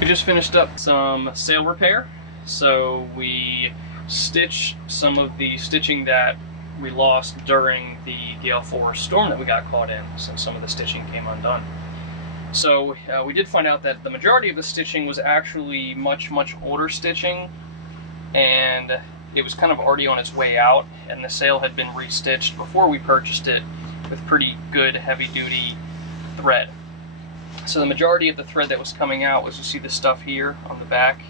We just finished up some sail repair. So we stitched some of the stitching that we lost during the Gale 4 storm that we got caught in, since some of the stitching came undone. So we did find out that the majority of the stitching was actually much older stitching, and it was kind of already on its way out, and the sail had been restitched before we purchased it with pretty good heavy-duty thread. So the majority of the thread that was coming out was, you see this stuff here on the back,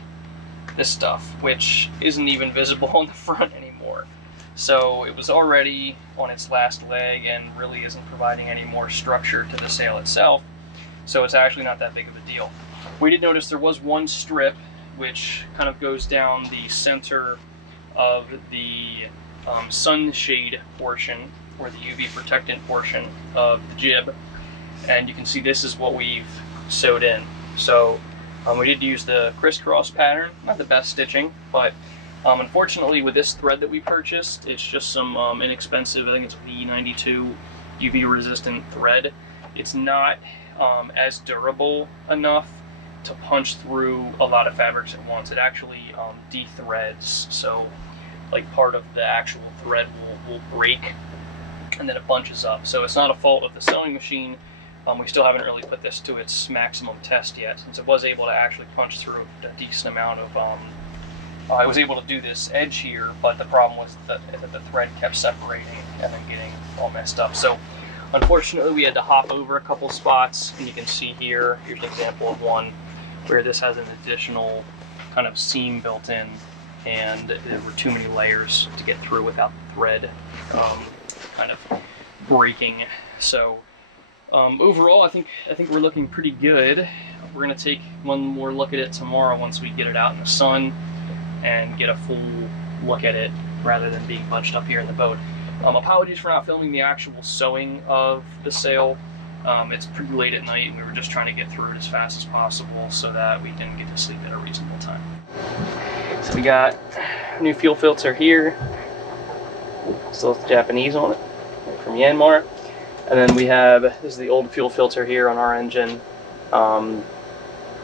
this stuff, which isn't even visible on the front anymore. So it was already on its last leg and really isn't providing any more structure to the sail itself. So it's actually not that big of a deal. We did notice there was one strip which kind of goes down the center of the sunshade portion, or the UV protectant portion of the jib, and you can see this is what we've sewed in. So we did use the crisscross pattern, not the best stitching, but unfortunately with this thread that we purchased, it's just some inexpensive, I think it's V92 UV resistant thread. It's not as durable enough to punch through a lot of fabrics at once. It actually de-threads, so like part of the actual thread will break and then it bunches up. So it's not a fault of the sewing machine. We still haven't really put this to its maximum test yet, since it was able to actually punch through a decent amount of, I was able to do this edge here, but the problem was that the thread kept separating and then getting all messed up. So unfortunately we had to hop over a couple spots, and you can see here's an example of one where this has an additional kind of seam built in, and there were too many layers to get through without the thread kind of breaking. So overall, I think we're looking pretty good. We're gonna take one more look at it tomorrow once we get it out in the sun and get a full look at it rather than being bunched up here in the boat. Apologies for not filming the actual sewing of the sail. It's pretty late at night, and we were just trying to get through it as fast as possible so that we can get to sleep at a reasonable time. So we got a new fuel filter here. Still has the Japanese on it, from Yanmar. And then we have, this is the old fuel filter here on our engine.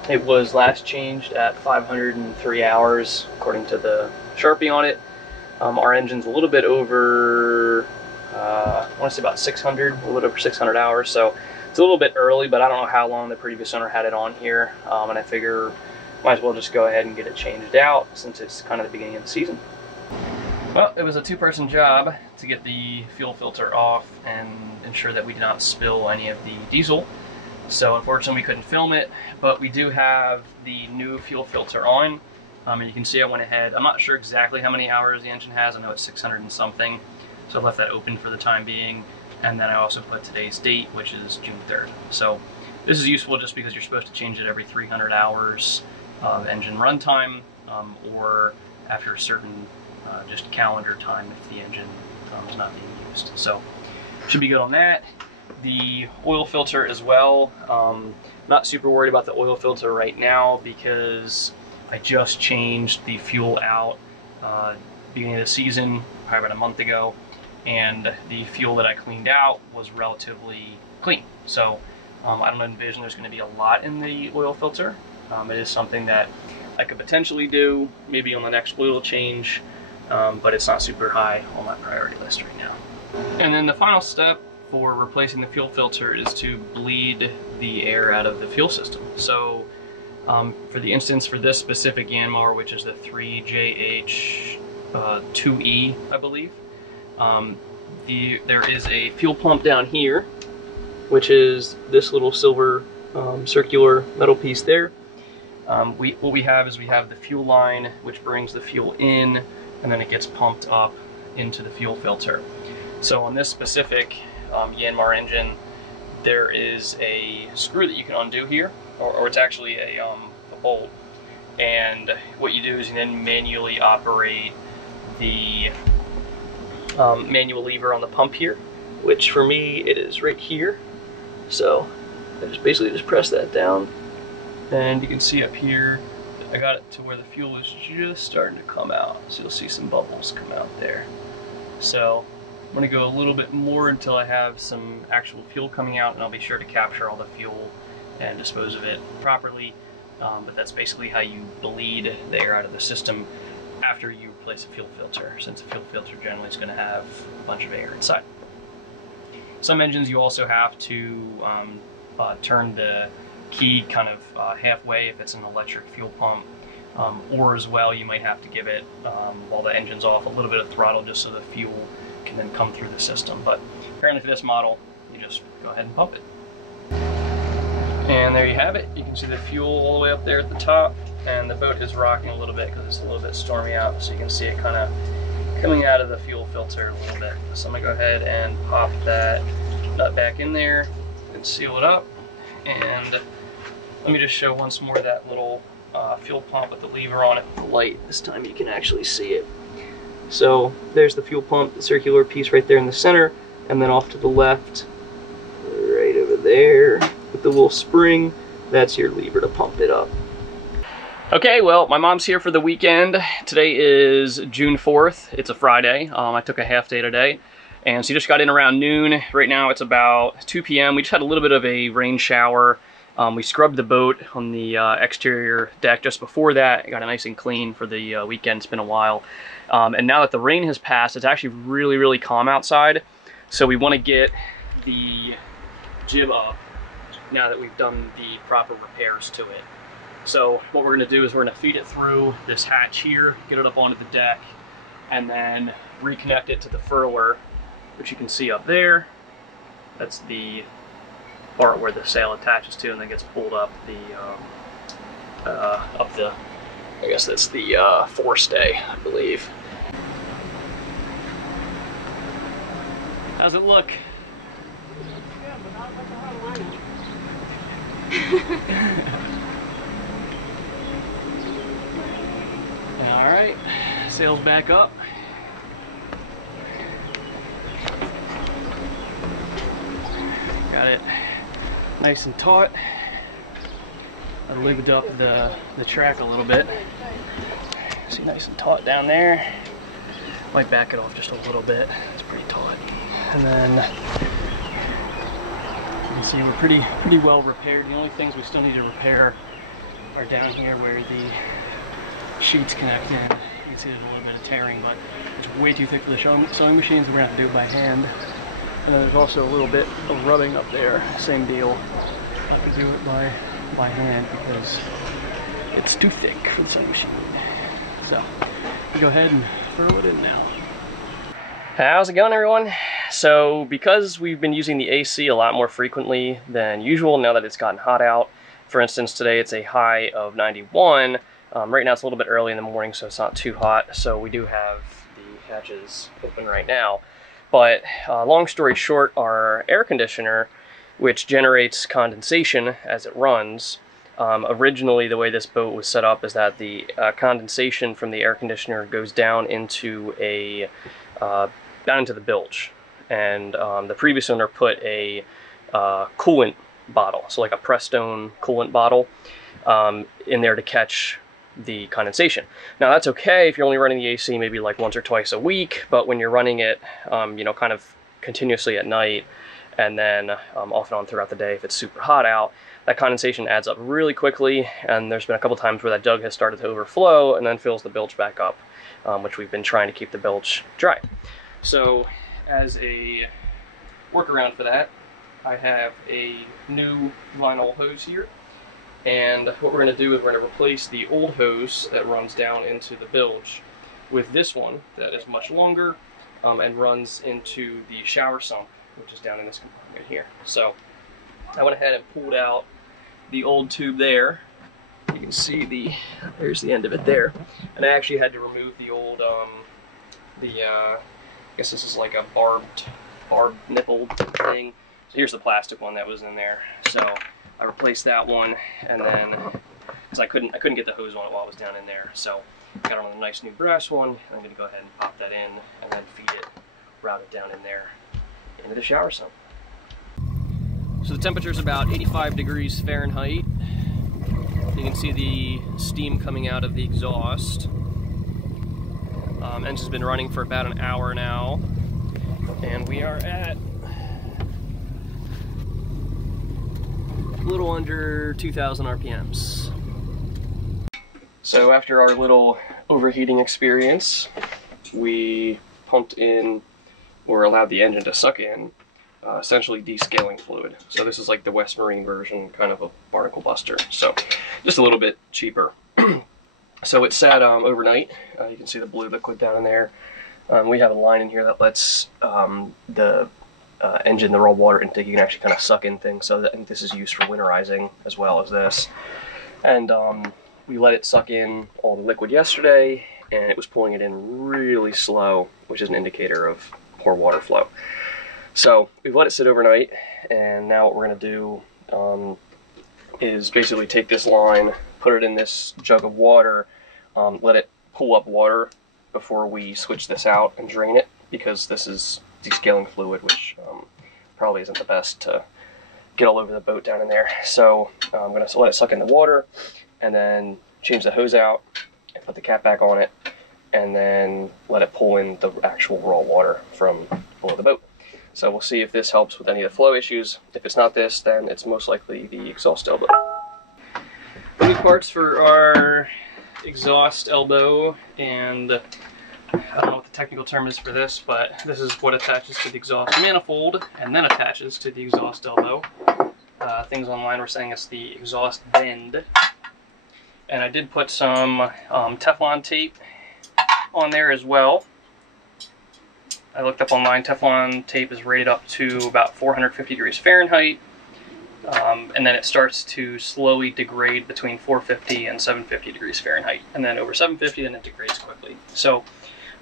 It was last changed at 503 hours, according to the Sharpie on it. Our engine's a little bit over, I want to say about 600, a little bit over 600 hours. So it's a little bit early, but I don't know how long the previous owner had it on here. And I figure might as well just go ahead and get it changed out since it's kind of the beginning of the season. Well, it was a two-person job to get the fuel filter off and ensure that we did not spill any of the diesel. So unfortunately we couldn't film it, but we do have the new fuel filter on. And you can see I went ahead, I'm not sure exactly how many hours the engine has, I know it's 600 and something, so I left that open for the time being. And then I also put today's date, which is June 3rd. So this is useful just because you're supposed to change it every 300 hours of engine runtime, or after a certain just calendar time if the engine is not being used. So should be good on that. The oil filter as well. Not super worried about the oil filter right now because I just changed the fuel out beginning of the season, probably about a month ago, and the fuel that I cleaned out was relatively clean. So I don't envision there's going to be a lot in the oil filter. It is something that I could potentially do maybe on the next oil change, but it's not super high on my priority list right now. And then the final step for replacing the fuel filter is to bleed the air out of the fuel system. So for the instance for this specific Yanmar, which is the 3JH2E, I believe, there is a fuel pump down here, which is this little silver circular metal piece there. What we have is we have the fuel line, which brings the fuel in, and then it gets pumped up into the fuel filter. So on this specific Yanmar engine, there is a screw that you can undo here, or it's actually a bolt. And what you do is you then manually operate the manual lever on the pump here, which for me it is right here. So I just basically just press that down, and you can see up here I got it to where the fuel is just starting to come out. So you'll see some bubbles come out there. So I'm going to go a little bit more until I have some actual fuel coming out, and I'll be sure to capture all the fuel and dispose of it properly. but that's basically how you bleed the air out of the system after you replace a fuel filter, since a fuel filter generally is going to have a bunch of air inside. Some engines you also have to turn the key kind of halfway if it's an electric fuel pump, or as well you might have to give it, while the engine's off, a little bit of throttle just so the fuel can then come through the system. But apparently for this model, you just go ahead and pump it. And there you have it. You can see the fuel all the way up there at the top, and the boat is rocking a little bit because it's a little bit stormy out, so you can see it kind of coming out of the fuel filter a little bit. So I'm gonna go ahead and pop that nut back in there and seal it up. And let me just show once more that little fuel pump with the lever on it with the light. This time you can actually see it. So there's the fuel pump, the circular piece right there in the center, and then off to the left, right over there, with the little spring, that's your lever to pump it up. Okay, well, my mom's here for the weekend. Today is June 4th. It's a Friday. I took a half day today, and she just got in around noon. Right now it's about 2 p.m. We just had a little bit of a rain shower. We scrubbed the boat on the exterior deck just before that. Got it nice and clean for the weekend. It's been a while. And now that the rain has passed, it's actually really, really calm outside. So we want to get the jib up now that we've done the proper repairs to it. So what we're going to do is we're going to feed it through this hatch here, get it up onto the deck, and then reconnect it to the furler, which you can see up there. That's the part where the sail attaches to and then gets pulled up the, I guess that's the forestay, I believe. How's it look? Yeah, but not like a hot line. All right, sail's back up. Got it nice and taut. I lifted up the track a little bit. See, nice and taut down there. Might back it off just a little bit. It's pretty taut. And then you can see we're pretty well repaired. The only things we still need to repair are down here where the sheets connect in. You can see there's a little bit of tearing, but it's way too thick for the sewing machines. We're gonna have to do it by hand. And then there's also a little bit of rubbing up there. Same deal. I have to do it by hand because it's too thick for the sewing machine. So we go ahead and throw it in now. How's it going, everyone? So because we've been using the AC a lot more frequently than usual now that it's gotten hot out, for instance, today it's a high of 91. Right now it's a little bit early in the morning, so it's not too hot, so we do have the hatches open right now. But long story short, our air conditioner, which generates condensation as it runs, originally the way this boat was set up is that the condensation from the air conditioner goes down into the bilge. And the previous owner put a coolant bottle, so like a Prestone coolant bottle, in there to catch the condensation. Now that's okay if you're only running the AC maybe like once or twice a week, but when you're running it you know, kind of continuously at night and then off and on throughout the day if it's super hot out, that condensation adds up really quickly, and there's been a couple times where that jug has started to overflow and then fills the bilge back up, which we've been trying to keep the bilge dry. So as a workaround for that, I have a new vinyl hose here. And what we're going to do is we're going to replace the old hose that runs down into the bilge with this one that is much longer and runs into the shower sump, which is down in this compartment here. So I went ahead and pulled out the old tube there. You can see there's the end of it there. And I actually had to remove the old, I guess this is like a barbed nipple thing. So here's the plastic one that was in there. So I replaced that one, and then because I couldn't get the hose on it while it was down in there, so I got on a nice new brass one. And I'm going to go ahead and pop that in, and then feed it, route it down in there into the shower sump. So the temperature is about 85 degrees Fahrenheit. You can see the steam coming out of the exhaust. Engine's been running for about an hour now, and we are at a little under 2,000 RPMs. So after our little overheating experience, we pumped in, or allowed the engine to suck in, essentially descaling fluid. So this is like the West Marine version, kind of a barnacle buster. So just a little bit cheaper. So it sat overnight. You can see the blue liquid down in there. We have a line in here that lets the engine, the raw water intake, you can actually kind of suck in things. So that, and this is used for winterizing as well as this. And we let it suck in all the liquid yesterday, and it was pulling it in really slow, which is an indicator of poor water flow. So we've let it sit overnight, and now what we're going to do is basically take this line, put it in this jug of water, let it pull up water before we switch this out and drain it, because this is descaling fluid, which probably isn't the best to get all over the boat down in there. So I'm going to let it suck in the water, and then change the hose out and put the cap back on it, and then let it pull in the actual raw water from below the boat. So we'll see if this helps with any of the flow issues. If it's not this, then it's most likely the exhaust elbow. New parts for our exhaust elbow, and I don't know what the technical term is for this, but this is what attaches to the exhaust manifold and then attaches to the exhaust elbow. Things online were saying it's the exhaust bend. And I did put some Teflon tape on there as well. I looked up online, Teflon tape is rated up to about 450 degrees Fahrenheit. And then it starts to slowly degrade between 450 and 750 degrees Fahrenheit. And then over 750, then it degrades quickly. So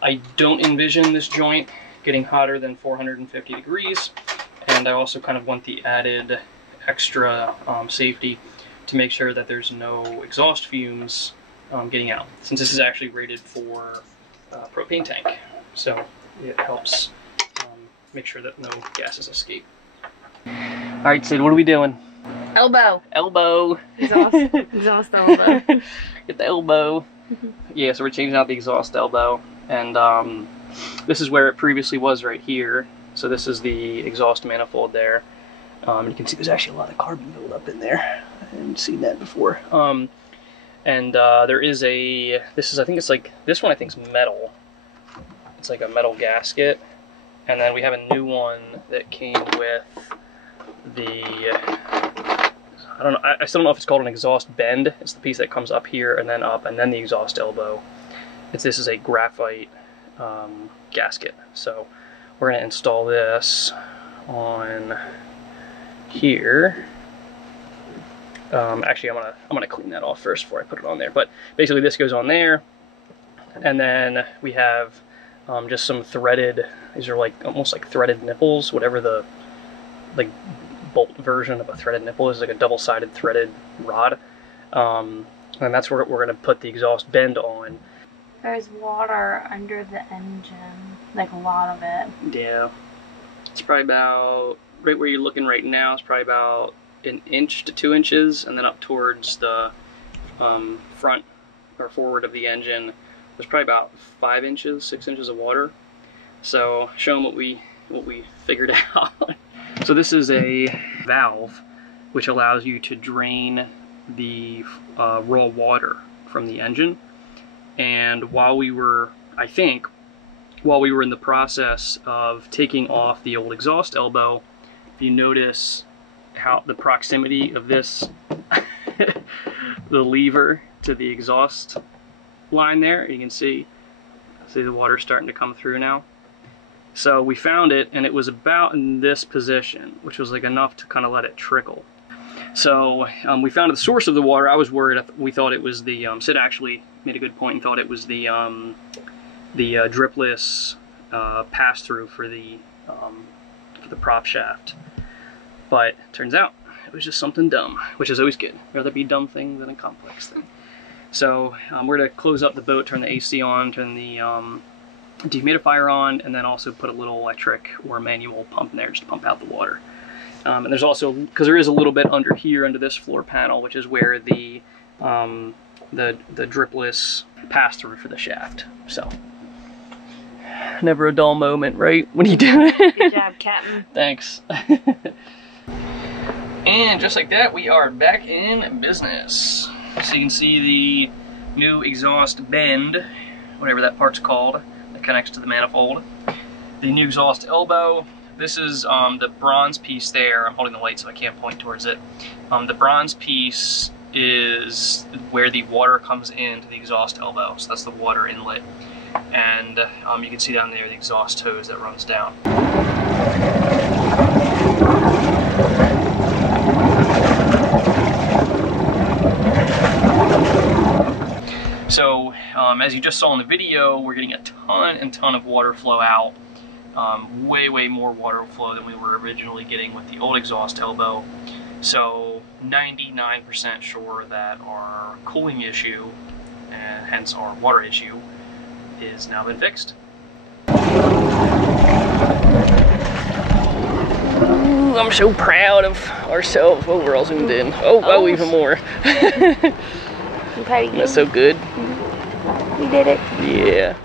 I don't envision this joint getting hotter than 450 degrees. And I also kind of want the added extra safety to make sure that there's no exhaust fumes getting out, since this is actually rated for propane tank. So it helps make sure that no gases escape. All right, Sid, what are we doing? Elbow. Elbow. Exhaust elbow. Get the elbow. Yeah, so we're changing out the exhaust elbow, and this is where it previously was right here. So this is the exhaust manifold there. You can see there's actually a lot of carbon buildup in there. I haven't seen that before. There is a, I think it's like, this one I think is metal. It's like a metal gasket. And then we have a new one that came with the, I don't know, I still don't know if it's called an exhaust bend. It's the piece that comes up here and then up, and then the exhaust elbow. This is a graphite gasket. So we're gonna install this on here. Actually, I'm gonna clean that off first before I put it on there. But basically, this goes on there, and then we have just some threaded. These are like almost like threaded nipples, whatever the like bolt version of a threaded nipple is, like a double-sided threaded rod, and that's where we're gonna put the exhaust bend on. There's water under the engine, like a lot of it. Yeah, it's probably about right where you're looking right now. It's probably about 1 inch to 2 inches, and then up towards the front or forward of the engine, there's probably about 5 inches, 6 inches of water. So show them what we figured out. So this is a valve which allows you to drain the raw water from the engine. And while we were, I think, while we were in the process of taking off the old exhaust elbow, if you notice how the proximity of this, the lever to the exhaust line there, you can see the water starting to come through now. So we found it, and it was about in this position, which was like enough to kind of let it trickle. So we found the source of the water. I was worried. We thought it was the, Sid actually made a good point and thought it was the dripless pass-through for the prop shaft. But turns out it was just something dumb, which is always good. Rather be a dumb thing than a complex thing. So we're going to close up the boat, turn the AC on, turn the dehumidifier on, and then also put a little electric or manual pump in there just to pump out the water. And there's also, because there is a little bit under here, under this floor panel, which is where the dripless pass-through for the shaft. So never a dull moment, right? When you do it. Good job, Captain. Thanks. And just like that, we are back in business. So you can see the new exhaust bend, whatever that part's called, that connects to the manifold. The new exhaust elbow. This is the bronze piece there. I'm holding the light so I can't point towards it. The bronze piece is where the water comes into the exhaust elbow. So that's the water inlet. And you can see down there the exhaust hose that runs down. So as you just saw in the video, we're getting a ton and ton of water flow out. Way more water flow than we were originally getting with the old exhaust elbow. So 99% sure that our cooling issue, and hence our water issue, is now been fixed. Ooh, I'm so proud of ourselves. Whoa, we're all zoomed in. Oh, even more. I'm proud of you. That's so good. We did it. Yeah.